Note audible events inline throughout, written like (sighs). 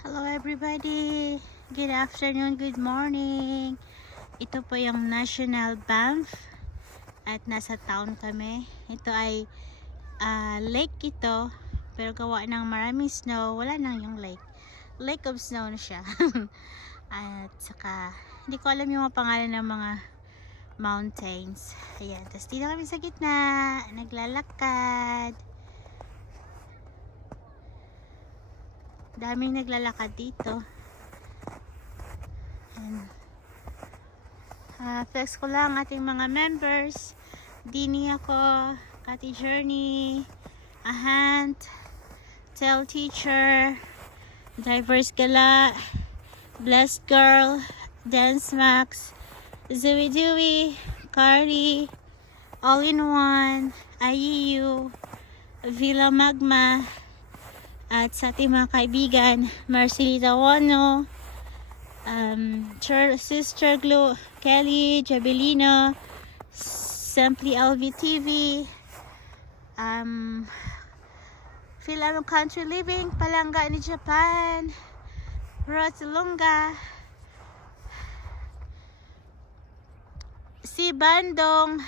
Hello everybody! Good afternoon, good morning! Ito po yung National Banff at nasa town kami. Ito ay ah, lake ito pero gawa ng maraming snow. Wala nang yung lake. Lake of snow na siya. (laughs) at saka hindi ko alam yung mga pangalan ng mga mountains. Ayan. Tapos dito kami sa gitna. Naglalakad. Daming naglalakad dito Ayan. Ah, flex ko lang ating mga members Dini ako Kati Journey Ahant Tell Teacher Diverse Gala Blessed Girl Dance Max Zoe Dewey Carly All in One IEU Villa Magma at sa ating mga kaibigan, Marcelita Wano, um, Sister Glo, Kelly, Jabelino, Simply LV TV, um, Philamo Country Living, Palanga ni Japan, Rosalunga, si Bandong,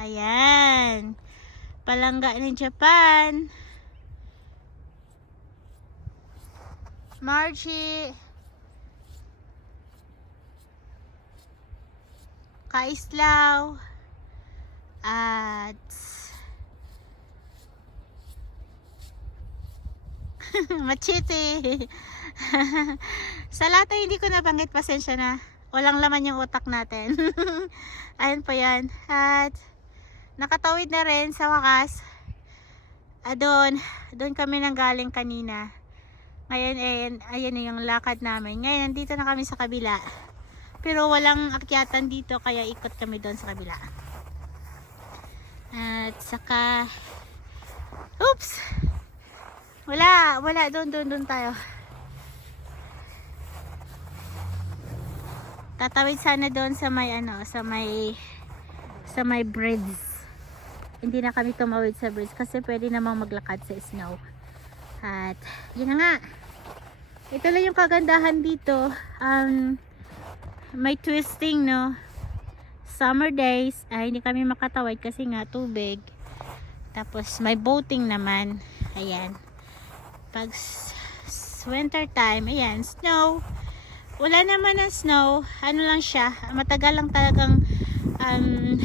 ayan, Palangga ni Japan, Margie, Kaislaw, at (laughs) Machete. (laughs) Sa lahat ay hindi ko nabanggit, pasensya na. Walang laman yung utak natin. (laughs) Ayun po yan. At nakatawid na rin sa wakas. Doon, doon kami nang galing kanina. Ngayon, ayan na yung lakad namin. Ngayon, nandito na kami sa kabila. Pero walang akyatan dito, kaya ikot kami doon sa kabila. At saka, oops! Wala, wala, doon, doon, doon tayo. Tatawid sana doon sa may, ano, sa may, sa may bridge. Hindi na kami tumawid sa bridge kasi pwede namang maglakad sa snow. At, yun na nga. Ito lang yung kagandahan dito. Um, may twisting, no? Summer days, ay hindi kami makatawid kasi nga tubig. Tapos, may boating naman. Ayan. Pag winter time, ayan, snow. Wala naman ng snow. Ano lang siya, matagal lang talagang um,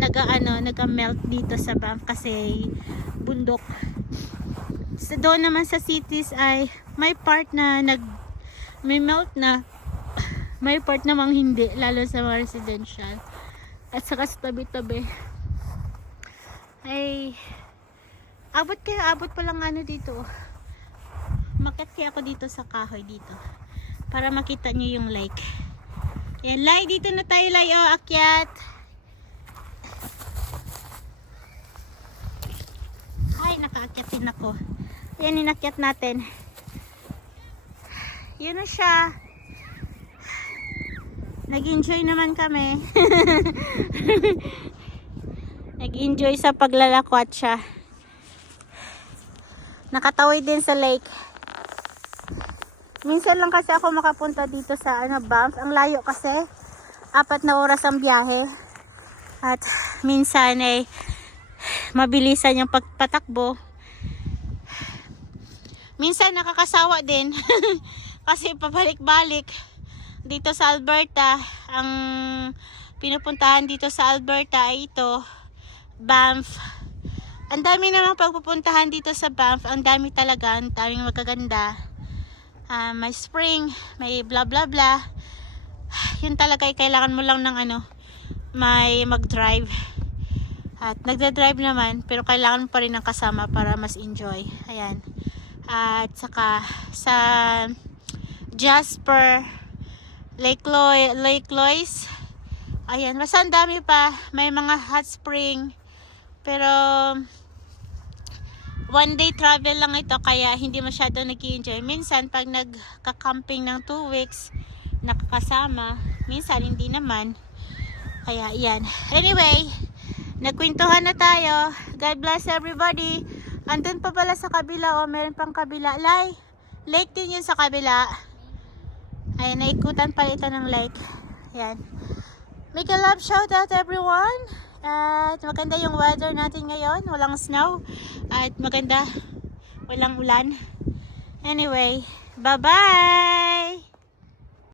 naga, ano, naga-melt dito sa Banff kasi bundok sa doon naman sa cities ay may part na nag may melt na may part namang hindi lalo sa mga residential. At saka sa tabi-tabi. Ay abot kaya abot pa lang ano dito. Makat kaya ako dito sa kahoy dito. Para makita nyo yung lake yan lay dito na tayo lay oh akyat. Ay nakaakyat din ako yan inakyat natin. Yun na siya. Nag-enjoy naman kami. (laughs) Nag-enjoy sa paglalakwat siya. Nakatawid din sa lake. Minsan lang kasi ako makapunta dito sa ano, Banff. Ang layo kasi. Apat na oras ang biyahe. At minsan ay mabilisan yung pagpatakbo minsan nakakasawa din. (laughs) Kasi pabalik-balik dito sa Alberta ang pinupuntahan dito sa Alberta ay ito Banff. Ang dami namang pagpupuntahan dito sa Banff. Ang dami talaga ang daming magaganda. Ah, may spring may bla bla bla. (sighs) Yun talaga kailangan mo lang ng ano may mag-drive. At nagda-drive naman pero kailangan pa rin ng kasama para mas enjoy. Ayan at saka sa Jasper Lake, Loy, Lake Lois. Ayan, basta ang dami pa. May mga hot spring. Pero one day travel lang ito kaya hindi masyado nag enjoy minsan pag nagka-camping ng 2 weeks nakakasama. Minsan hindi naman. Kaya yan anyway nagkwentuhan na tayo. God bless everybody Andun pa pala sa kabila, oh, meron pang kabila. Lay, Lake din yun sa kabila. Ay, naikutan pa ito ng lake. Yan. Make a love shout out everyone. At maganda yung weather natin ngayon. Walang snow. At maganda. Walang ulan. Anyway, bye-bye!